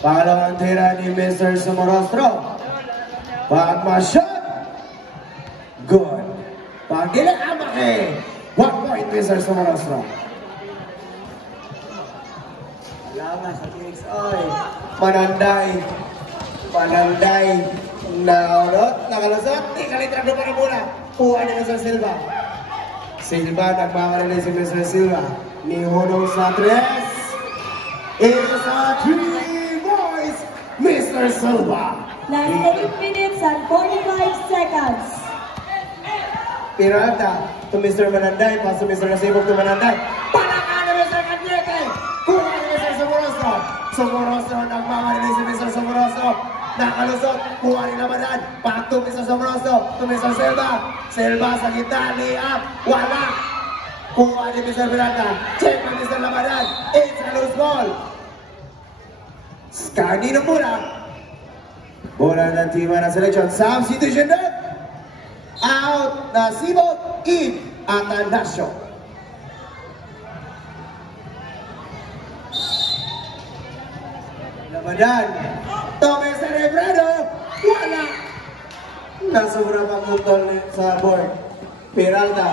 Pangalawang tira ni Mr. Somorostro. Pag-ma-shot. Good. Pag-dila-amake. 1 point, Mr. Somorostro. Salamat sa TXI. Mananday. Naulot. Nakalusot. Ikalitrap na para muna. Kuha ni Mr. Silva. Nagmamalala si Mr. Silva. Nihunong sa 3. It's a 3 boys, Mr. Silva. Last 8 minutes and 45 seconds. Pirata to Mr. Mananday. Pass to Mr. Nasibog to Mananday. Palakan ni Mr. Cañete. Kuha ni Mr. Somorostro. Somorostro. Nagmamalala si Mr. Somorostro. Nakalusot. Kuha ni Labanan. Back to Mr. Somorostro. To Mr. Silva. Silva sa gitna. Lay-up. Wala. Kuha ni Mr. Pirata. Check ni Mr. Labanan. It's a loose ball. Kanino muna. Bola ng team na selection. Substitution na. Out. Nasibog. In. Atanasio. Labanan. Tome Cerebrado. Wala. Nasubra pa puntol sa board. Peralta.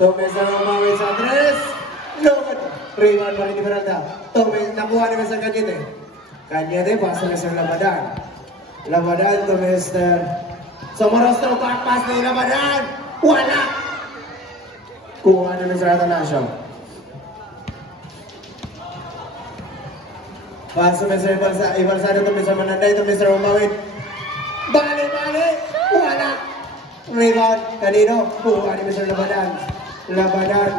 Tome Cerebrado sa 3. Load. Rebound pa rin ni Peralta. Tome. Nakuha ni Mr. Cañete. Cañete pasa ni Mr. Labanan. Labanan to Mr. Somorostro. Pass ni Labanan. Wala. Kuha ni Mr. Atanasio. Paso Mr. Ibalsado to Mr. Mananday to Mr. Umawit. Bale. Wala. Rebound. Kanino? Kuha ni Mr. Labanan. Labanan.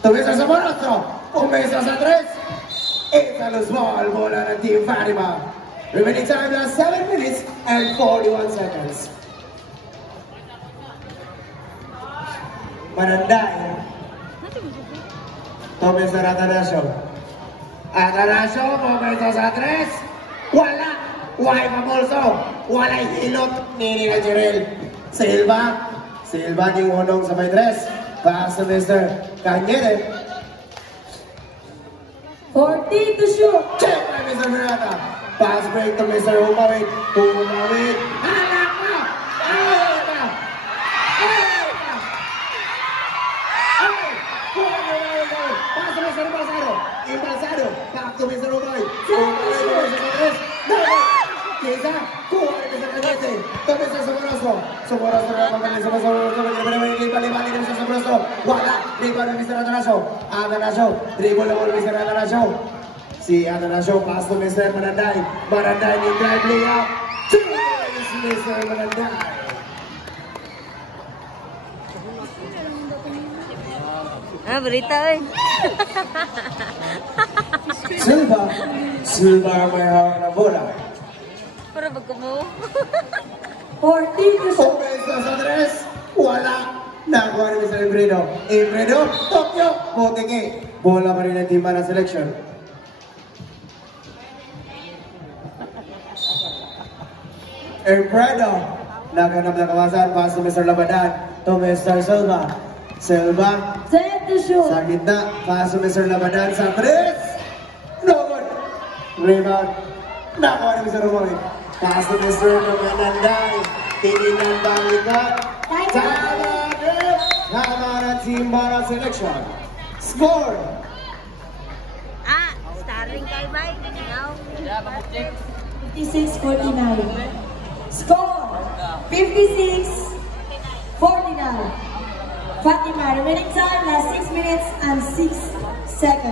To Mr. Somorostro. Umesa sa 3. It's a loose ball. Bola ng Team Fatima. Remaining time na 7 minutes and 41 seconds. Mananday. To Mr. Atanasio. Umesa sa 3. Wala. Why pamulso. Wala hilot ni Jerel. Silva yung hunong sa may 3. Pass to Mr. Cañete. 14 to shoot. Check by Mr. Mirata. Pass break to Mr. Umawit. Halak na! Pass to Mr. Ibalsado. Back to Mr. Umawit. Umawit to Mr. Kisa. Kuha ni Mr. Cañete. To Mr. Somorostro. Somorostro na pagkakas sa Somorostro. Bali ni Mr. Somorostro. Wala. Dribble ni Mr. Atanasio. Dribble na ni Mr. Atanasio. Si Atanasio. Pass to Mr. Mananday. Mananday ni drive layup. 2 points Mr. Mananday. Berita Silva may hawak na bola. Para bagmo. 14 to shoot. Umesa sa 3. Wala. Nakuha ni Mr. Imbredo. Tokyo. Boteke. Bola pa rin ang team na selection. Imbredo. Naganap na kawasan. Pass to Mr. Labanan. To Mr. Silva. Set to shoot. Sa gitna. Pass to Mr. Labanan sa 3. No good. Rebound. Nakuha ni Mr. Umawit. Pass to Mr. Mananday. Tinignan balikan. Tama na team para selection. Score. Starring kay Mike. 56-49. Score. 56-49. Fatima, remaining time last 6 minutes and 6 seconds.